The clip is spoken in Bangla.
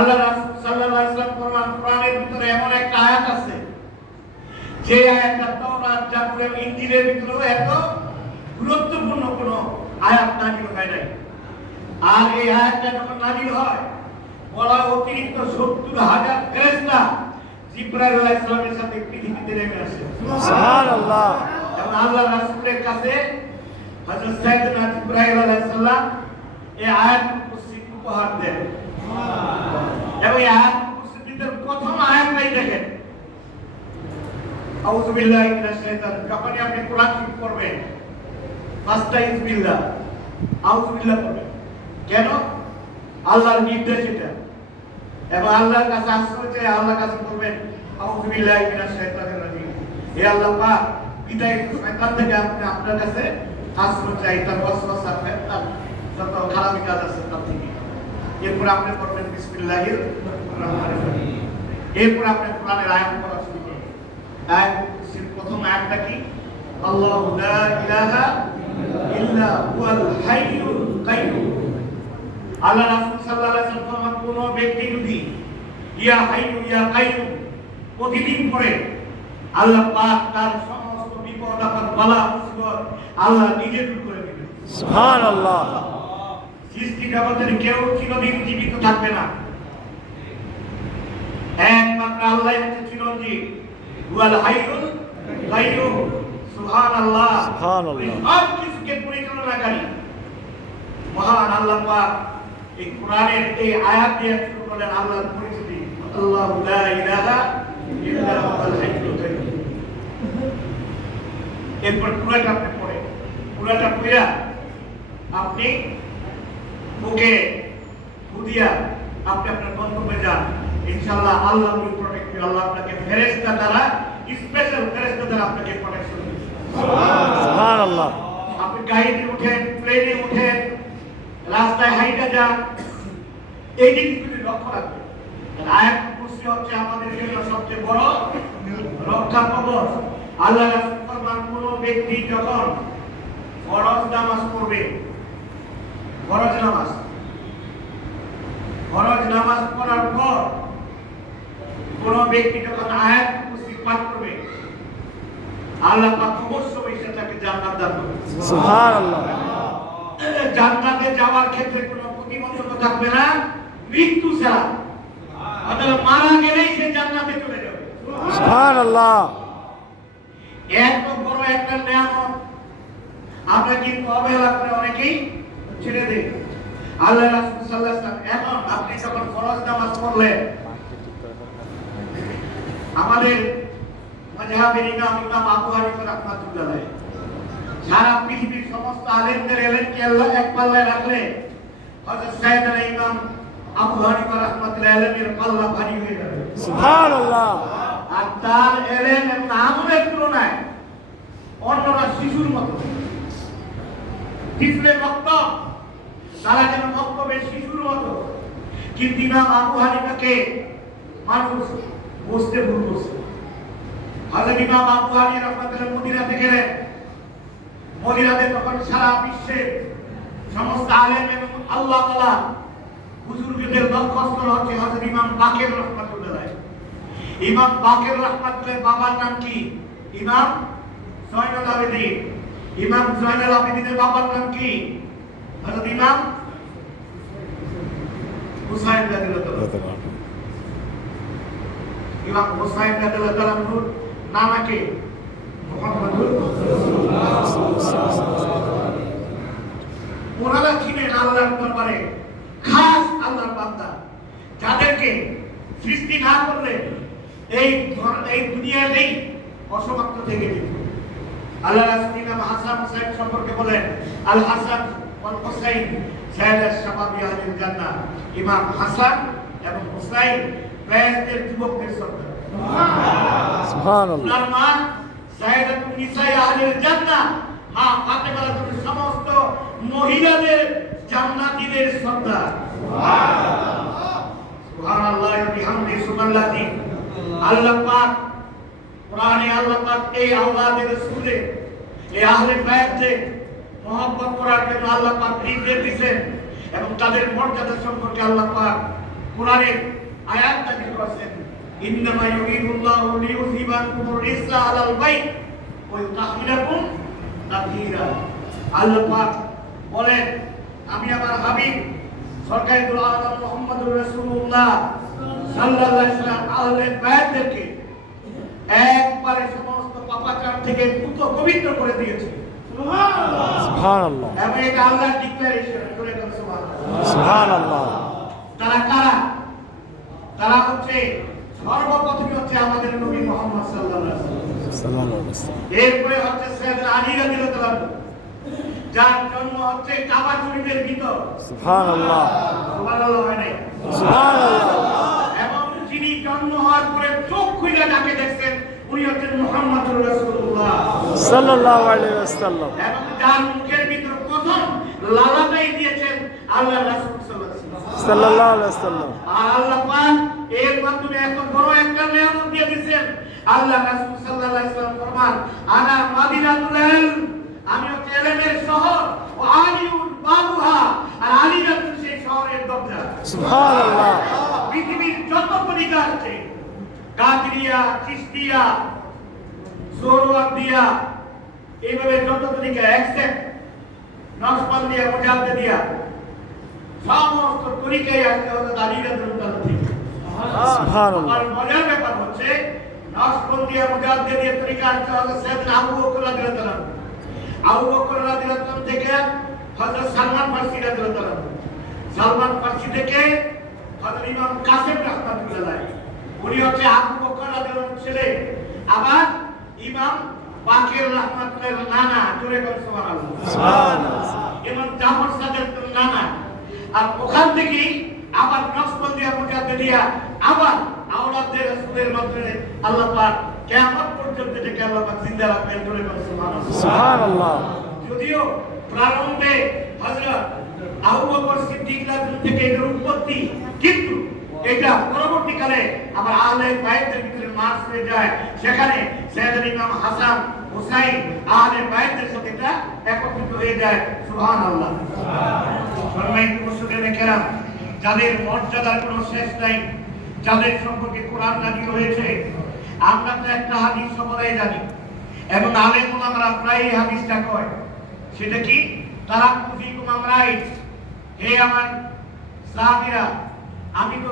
আল্লাহ রাসূল সাল্লাল্লাহু আলাইহি ওয়াসাল্লাম ফরমান কোরআনের ভিতরে এমন একটা আয়াত আছে যে আয়াতটা তাওরাত জাবুর এবং ইনজিলের ভিতরে এত গুরুত্বপূর্ণ কোনো আয়াত নাযিল হয় নাই। আর এই আয়াতটা যখন নাযিল হয় বলা অতিরিক্ত ৭০,০০০ ফেরেশতা জিবরাইল আলাইহিস সালামের সাথে পৃথিবীতে নেমে আসে। সুবহানাল্লাহ। এবং আল্লাহ রাসূলের কাছে হযরত সাইয়েদনা জিবরাইল আলাইহিস সালাম এই আয়াতুল কুরসি উপহার দেন। এবং এই আয়াতুল কুরসির প্রথম আয়াতটাই দেখেন, আউযু বিল্লাহি মিনাশ শাইতানির যখন আপনি কোরআন শরীফ পড়বেন ফাস্তাইজ বিল্লাহ, আউযু বিল্লাহ পড়বেন। কেন? আল্লাহর নির্দেশ এটা। এবং আল্লাহর কাছে আশ্রয় চেয়ে আল্লাহর কাছে বলবেন আউযু বিল্লাহি মিনাশ শাইতানির রাজিম, হে আল্লাহ পাক বিদায়িত শয়তান থেকে আপনি আপনার কাছে আশ্রয় চাই, তার ওয়াসওয়াসা ফেতনা যত খারাপ কাজ আছে তার থেকে। এরপর আপনি পড়বেন বিসমিল্লাহির রহমানির রহিম। এরপর আপনি কোরআনের আয়াত পড়া শুরু করবেন। আয়াতের প্রথম আয়াতটা কি? আল্লাহু লা ইলাহা ইল্লা হুয়াল হাইয়ুল কাইয়্যুম। আল্লাহ রাসূল সাল্লাল্লাহু আলাইহি ওয়াসাল্লাম কোন ব্যক্তি যদি ইয়া হাইয়ু ইয়া কাইয়্যুম প্রতিদিন পড়ে আল্লাহ পাক তার সমস্ত বিপদ আপদ বালা মুসিবত আল্লাহ নিজে দূর করে দিবেন। সুবহানাল্লাহ। সৃষ্টি জগতের কেউ চিরদিন জীবিত থাকবে না, একমাত্র আল্লাহ হচ্ছে চিরঞ্জীব, হুয়াল হাইয়ুল কাইয়্যুম। সুবহানাল্লাহ। সুবহানাল্লাহ। সব কিছুকে পরিচালনাকারী মহান আল্লাহ পাক এই কোরআনের এই আয়াত দিয়ে শুরু করলেন আল্লাহর পরিচিতি, আল্লাহু লা ইলাহা ইল্লা হুয়াল হাইয়ুল কাইয়্যুম। এরপর পুরাটা আপনি পড়ে, পুরাটা পড়া আপনি মুখে ফুদিয়া আপনি আপনার গন্তব্যে যান। ইনশাআল্লাহ আল্লাহ উইল প্রটেক্ট ইউ। আল্লাহ আপনাকে ফেরেশতা দ্বারা, স্পেশাল ফেরেশতা দ্বারা আপনাকে প্রোটেকশন দিবে। সুবহানাল্লাহ। আপনি গাড়িতে উঠেন, প্লেনে উঠেন, রাস্তায় হাইটা যান, এই জিনিসগুলি লক্ষ্য রাখবেন। আয়াতুল কুরসি হচ্ছে আমাদের জন্য সবচেয়ে বড় রক্ষা কবচ। আল্লাহ রাসূল ফরমান কোন ব্যক্তি যখন ফরজ নামাজ পড়বে, ফরজ নামাজ পড়ার পর কোন ব্যক্তি যখন আয়াতুল কুরসি পাঠ করবে আল্লাহ পাক অবশ্যই সেটাকে জান্নাত দান করবে। সুবহানাল্লাহ। জান্নাতে যাওয়ার ক্ষেত্রে কোনো প্রতিবন্ধকতা থাকবে না, মৃত্যু ছাড়া। অর্থাৎ মারা গেলেই সে জান্নাতে চলে যাবে। সুবহানাল্লাহ। এত বড় একটা নিয়ামত আমরা কিন্তু অবহেলা করে অনেকেই ছেড়ে দেই। আল্লাহ রাসূল সাল্লাল্লাহু আলাইহি ওয়াসাল্লাম এখন আপনি যখন ফরজ নামাজ পড়লেন, আমাদের মাযহাবের ইমাম আবু হানিফা রাহমাতুল্লাহ আলাইহি সারা পৃথিবীর সমস্ত আলেমদের এলেমকে আল্লাহ এক পাল্লায় রাখলে হযরত সাইয়েদনা ইমাম আবু হানিফা রাহমাতুল্লাহ আলাইহির পাল্লা ভারী হয়ে যাবে। সুবহানাল্লাহ। আর তার এলেম এবং আমলের তুলনায় অন্যরা শিশুর মতো শিশুর বক্তব্য, তারা যেন বক্তব্যের শিশুর মতো। কিন্তু ইমাম আবু হানিফাকে মানুষ বুঝতে ভুল করছে। হযরত ইমাম আবু হানিফা রাহমাতুল্লাহ মদিনাতে গেলেন। মদিনাতে তখন সারা বিশ্বের সমস্ত আলেম এবং আল্লাহ তাআলা বুজুর্গদের লক্ষ্যস্থল হচ্ছে হযরত ইমাম বাকের রাহমাতুল্লাহ আলাইহি। ইমাম বাকের রাহমাতুল্লাহ বাবার নাম কি? ইমাম জয়নুল আবেদিন। ইমাম জয়নুল আবেদিনের বাবার নাম কি? হযরত ইমাম হুসাইন রাদিয়াল্লাহু তাআলা। ইমাম হুসাইন রাদিয়াল্লাহু তাআলার নাম কি? মুহাম্মদুর রাসূলুল্লাহ। ওনারা ছিলেন আল্লাহর দরবারে খাস আল্লাহর বান্দা, যাদেরকে সৃষ্টি না করলে এই দুনিয়াতেই অসমাপ্ত থেকে যেত। আল্লাহ রাসূল ইমাম হাসান হুসাইন সম্পর্কে বলেন, আল হাসান ওয়াল হুসাইন সাইয়্যিদা শাবাবি আহলিল জান্নাহ। ইমাম হাসান এবং হুসাইন বেহেশতের যুবকদের সর্দার। সুবহানাল্লাহ। ওনার মা সাইয়্যিদাতুন নিসাই আহলিল জান্নাহ, মা ফাতেমা রাদিয়াল্লাহু সমস্ত মহিলাদের জান্নাতীদের সর্দার। সুবহানাল্লাহ। সুবহানাল্লাহ ওয়া বিহামদিহি সুবহানাল্লাহি। আল্লাহ পাক কোরআনে আল্লাহ পাক এই আওলাদে রাসূলে এই আহলে বায়াতকে মহব্বত করার জন্য আল্লাহ পাক নির্দেশ দিয়েছেন এবং তাদের মর্যাদা সম্পর্কে আল্লাহ পাক কোরআনের আয়াত নাযিল করেছেন, ইন্নামা ইউরিদুল্লাহু লিইউযহিবা আনকুমুর রিজসা আলাল বাইত ওয়া ইউতাহিরাকুম তাতহীরা। আল্লাহ পাক বলেন, আমি আমার হাবিব সরকারি দু আলম মুহাম্মদুর রাসূলুল্লাহ সাল্লাল্লাহু আলাইহি ওয়াসাল্লাম আহলে বাইতদেরকে একবারে সমস্ত পাপাচার থেকে পবিত্র করে দিয়েছি। সুবহানাল্লাহ, সুবহানাল্লাহ, এবং এটা আল্লাহর ডিক্লারেশন। করে দেন সুবহানাল্লাহ। সুবহানাল্লাহ। তারা কারা? তারা হচ্ছে সর্বপ্রথমে হচ্ছে আমাদের নবী মুহাম্মদ সাল্লাল্লাহু আলাইহি ওয়াসাল্লাম। সাল্লাল্লাহু আলাইহি ওয়াসাল্লাম। এরপরে হচ্ছে সাইয়েদনা আলী রাদিয়াল্লাহু তাআলা, যার জন্ম হচ্ছে কাবা শরীফের ভিতর। সুবহানাল্লাহ, সুবহানাল্লাহ হয় নাই? সুবহানাল্লাহ। এবং যিনি জন্ম হওয়ার পরে চোখ খুলে যাকে দেখছেন উনি হচ্ছেন মুহাম্মদুর রাসূলুল্লাহ সাল্লাল্লাহু আলাইহি ওয়াসাল্লাম। এবং যার মুখের ভিতর প্রথম লালাটাই দিয়েছেন আল্লাহর রাসূল সাল্লাল্লাহু আলাইহি ওয়াসাল্লাম। আর আল্লাহ পাক এর মাধ্যমে এত বড় একটা নিয়ামত দিয়ে দিয়েছেন। আল্লাহ রাসূল সাল্লাল্লাহু আলাইহি ওয়াসাল্লাম ফরমান, আনা মাদিনাতুল ইলম, আমি হচ্ছে ইলমের শহর, ও আলিউল বাবুহা, আর আলী হচ্ছে সেই শহরের দরজা। সুবহানাল্লাহ। পৃথিবীর যত তরিকা আছে, কাদরিয়া, চিশতিয়া, সোহরাওয়ার্দিয়া, এইভাবে যত তরিকা এক্সেপ্ট নকশবন্দিয়া, মুজাদ্দিদিয়া, সমস্ত তরিকাই আসতে হতো আলী রাদিয়াল্লাহু তাআলা থেকে। সুবহানাল্লাহ। আর মজার ব্যাপার হচ্ছে নকশবন্দিয়া, মুজাদ্দিদিয়া তরিকা আসতে হতো সাইয়েদনা আবু বকর রাদিয়াল্লাহু তাআলা, আবু বকর রাদিয়াল্লাহু তাআলা থেকে হযরত সালমান ফারসি রাদিয়াল্লাহু তাআলা, সালমান ফারসি থেকে হযরত ইমাম কাসেম রাহমাতুল্লাহ, উনি হচ্ছে আবু বকর রাদিয়াল্লাহু ছেলে, আবার ইমাম বাকির রাহমাতুল্লাহর নানা। জোরে বল সুবহানাল্লাহ। সুবহানাল্লাহ। ইমাম জাফর সাদেকের নানা। আর ওখান থেকেই আবার নকশবন্দিয়া, মুজাদ্দিদিয়া, আবার আওলাদের রাসূলের মাধ্যমে আল্লাহ পাক কিয়ামত পর্যন্ত এটাকে আল্লাহ পাক জিন্দা রাখবেন। জোরে বল সুবহানাল্লাহ। সুবহানাল্লাহ। যদিও প্রারম্ভে হযরত আবু বকর সিদ্দিক রাদিয়াল্লাহু থেকে এর উৎপত্তি, কিন্তু এটা পরবর্তীকালে আবার আহলে বাইতের ভিতরে মার্চ হয়ে যায়। সেখানে সাইয়েদনা ইমাম হাসান, হুসাইন, আহলে বাইতের সাথে এটা একত্রিত হয়ে যায়। সুবহানাল্লাহ। সম্মানিত মুসলিম কেরাম, যাদের মর্যাদার কোনো শেষ নাই, যাদের সম্পর্কে কোরআন নাযিল হয়েছে, আমরা তো একটা হাদিস সকলেই জানি, এবং আলেম ওলামারা প্রায় এই হাদিসটা কয়। সেটা কি? তারা কুফিকুম আমরাই, হে আমার সাহাবীরা, আমি তো